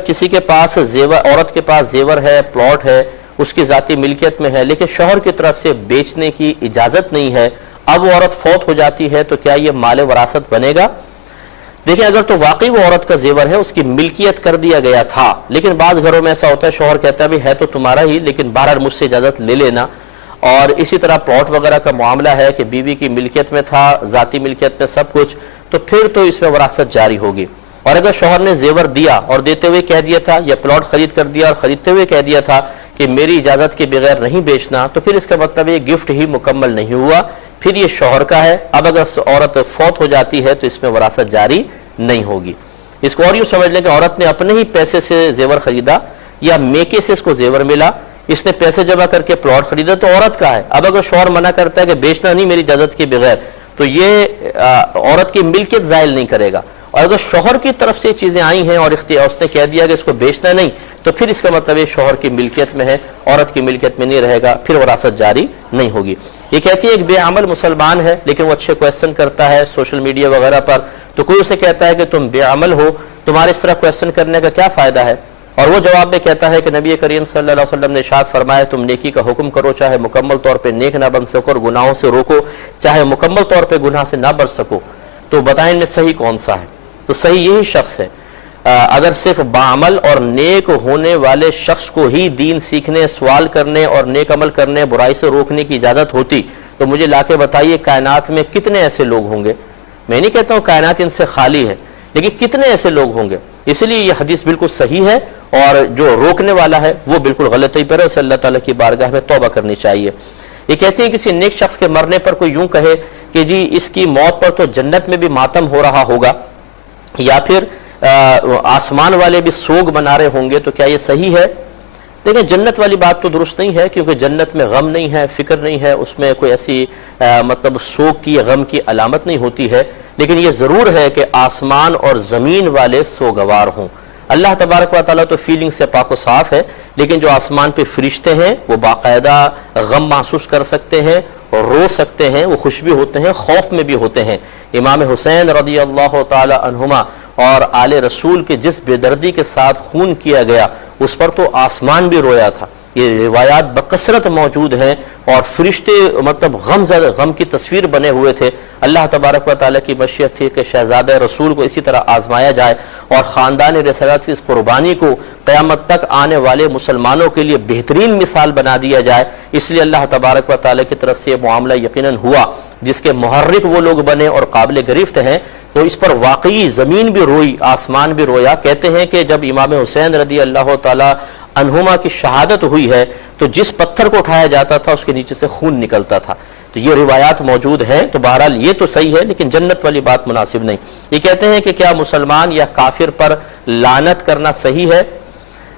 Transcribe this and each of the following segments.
किसी के पास जेवर, औरत के पास जेवर है, प्लॉट है, उसकी ज़ाती मिल्कियत में है, लेकिन शौहर की तरफ से बेचने की इजाज़त नहीं है, अब वो औरत फौत हो जाती है, तो क्या ये माल वरासत बनेगा? देखिए, अगर तो वाकई वो औरत का जेवर है, उसकी मिल्कियत कर दिया गया था, लेकिन बाज़ घरों में ऐसा होता है, शौहर कहता है भी है तो तुम्हारा ही, लेकिन बहरहाल मुझसे इजाज़त ले लेना। और इसी तरह प्लॉट वगैरह का मामला है कि बीवी की मिल्कियत में था, ज़ाती मिल्कियत में सब कुछ, तो फिर तो इसमें वरासत जारी होगी। और अगर शौहर ने जेवर दिया और देते हुए कह दिया था, या प्लॉट खरीद कर दिया और खरीदते हुए कह दिया था कि मेरी इजाज़त के बगैर नहीं बेचना, तो फिर इसका मतलब ये गिफ्ट ही मुकम्मल नहीं हुआ, फिर ये शौहर का है। अब अगर औरत फौत हो जाती है तो इसमें वरासत जारी नहीं होगी। इसको और यूँ समझ लें कि औरत ने अपने ही पैसे से जेवर खरीदा, या मेके से इसको जेवर मिला, इसने पैसे जमा करके प्लॉट खरीदा, तो औरत का है। अब अगर शौहर मना करता है कि बेचना नहीं मेरी इजाज़त के बगैर, तो ये औरत की मिल्कियत ज़ायल नहीं करेगा। और अगर शौहर की तरफ से चीज़ें आई हैं और उसने कह दिया कि इसको बेचना नहीं, तो फिर इसका मतलब ये शौहर की मिल्कियत में है, औरत की मिल्कियत में नहीं रहेगा, फिर वरासत जारी नहीं होगी। ये कहती है एक बेअमल मुसलमान है, लेकिन वो अच्छे क्वेश्चन करता है सोशल मीडिया वगैरह पर, तो कोई उसे कहता है कि तुम बेअमल हो, तुम्हारे इस तरह क्वेश्चन करने का क्या फ़ायदा है? और वो जवाब में कहता है कि नबी करीम सल्लल्लाहु अलैहि वसल्लम ने इरशाद फरमाया, तुम नेकी का हुक्म करो, चाहे मुकम्मल तौर पे नेक ना बन सको, और गुनाहों से रोको, चाहे मुकम्मल तौर पे गुनाह से ना बच सको, तो बताएं इनमें सही कौन सा है? तो सही यही शख्स है। अगर सिर्फ बाअमल और नेक होने वाले शख्स को ही दीन सीखने, सवाल करने और नेक अमल करने, बुराई से रोकने की इजाज़त होती, तो मुझे लाके बताइए कायनात में कितने ऐसे लोग होंगे। मैं नहीं कहता हूँ कायनात इनसे खाली है, लेकिन कितने ऐसे लोग होंगे। इसलिए ये हदीस बिल्कुल सही है, और जो रोकने वाला है वो बिल्कुल गलती पर है, उसे अल्लाह ताला की बारगाह में तौबा करनी चाहिए। ये कहते हैं किसी नेक शख्स के मरने पर कोई यूं कहे कि जी इसकी मौत पर तो जन्नत में भी मातम हो रहा होगा, या फिर आसमान वाले भी सोग मना रहे होंगे, तो क्या ये सही है? देखिए, जन्नत वाली बात तो दुरुस्त नहीं है, क्योंकि जन्नत में गम नहीं है, फिक्र नहीं है, उसमें कोई ऐसी मतलब सोग की, गम की अलामत नहीं होती है। लेकिन ये ज़रूर है कि आसमान और ज़मीन वाले सोगवार हों। अल्लाह तबारक व तआला तो फीलिंग से पाको साफ है, लेकिन जो आसमान पे फरिश्ते हैं वो बाकायदा गम महसूस कर सकते हैं, रो सकते हैं, वो खुश भी होते हैं, खौफ में भी होते हैं। इमाम हुसैन रज़ी अल्लाह ताला अन्हुमा और आले रसूल के जिस बेदर्दी के साथ खून किया गया, उस पर तो आसमान भी रोया था। ये रिवायात बकसरत मौजूद हैं, और फरिश्ते मतलब गम की तस्वीर बने हुए थे। अल्लाह तबारक व तआला की मशीयत थी कि शहजादा रसूल को इसी तरह आजमाया जाए, और ख़ानदान रिसालत की इस कुर्बानी को क़यामत तक आने वाले मुसलमानों के लिए बेहतरीन मिसाल बना दिया जाए। इसलिए अल्लाह तबारक व तआला की तरफ से ये मामला यकीनन हुआ, जिसके मुहर्रिक वो लोग बने और काबिल गिरफ्त हैं। तो इस पर वाकई ज़मीन भी रोई, आसमान भी रोया। कहते हैं कि जब इमाम हुसैन रज़ी अल्लाह ताला अन्हुमा की शहादत हुई है, तो जिस पत्थर को उठाया जाता था उसके नीचे से खून निकलता था। तो ये रिवायात मौजूद हैं। तो बहरहाल ये तो सही है, लेकिन जन्नत वाली बात मुनासिब नहीं। ये कहते हैं कि क्या मुसलमान या काफिर पर लानत करना सही है?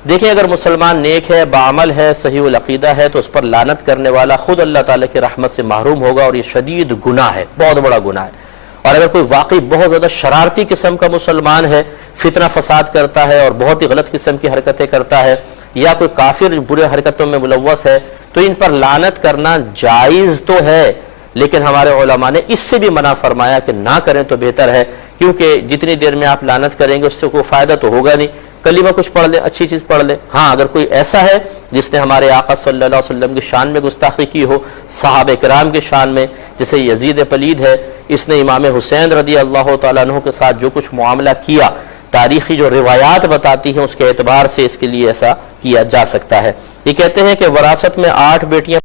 देखिए, अगर मुसलमान नेक है, बाअमल है, सहीहुल अक़ीदा है, तो उस पर लानत करने वाला खुद अल्लाह ताला की रहमत से महरूम होगा, और ये शदीद गुनाह है, बहुत बड़ा गुनाह है। और अगर कोई वाकई बहुत ज़्यादा शरारती किस्म का मुसलमान है, फितना फसाद करता है और बहुत ही गलत किस्म की हरकतें करता है, या कोई काफिर बुरे हरकतों में मुलव्वस है, तो इन पर लानत करना जायज़ तो है, लेकिन हमारे उलमा ने इससे भी मना फरमाया कि ना करें तो बेहतर है, क्योंकि जितनी देर में आप लानत करेंगे उससे कोई फ़ायदा तो होगा नहीं। कलीमा कुछ पढ़ लें, अच्छी चीज़ पढ़ लें। हाँ, अगर कोई ऐसा है जिसने हमारे आका सल्लल्लाहु अलैहि वसल्लम की शान में गुस्ताखी की हो, सहाबे किराम की शान में, जैसे यजीद पलीद है, इसने इमाम हुसैन रज़ी अल्लाह तआला अन्हु के साथ जो कुछ मामला किया, तारीखी जो रिवायात बताती हैं उसके एतबार से इसके लिए ऐसा किया जा सकता है। ये कहते हैं कि वरासत में 8 बेटियां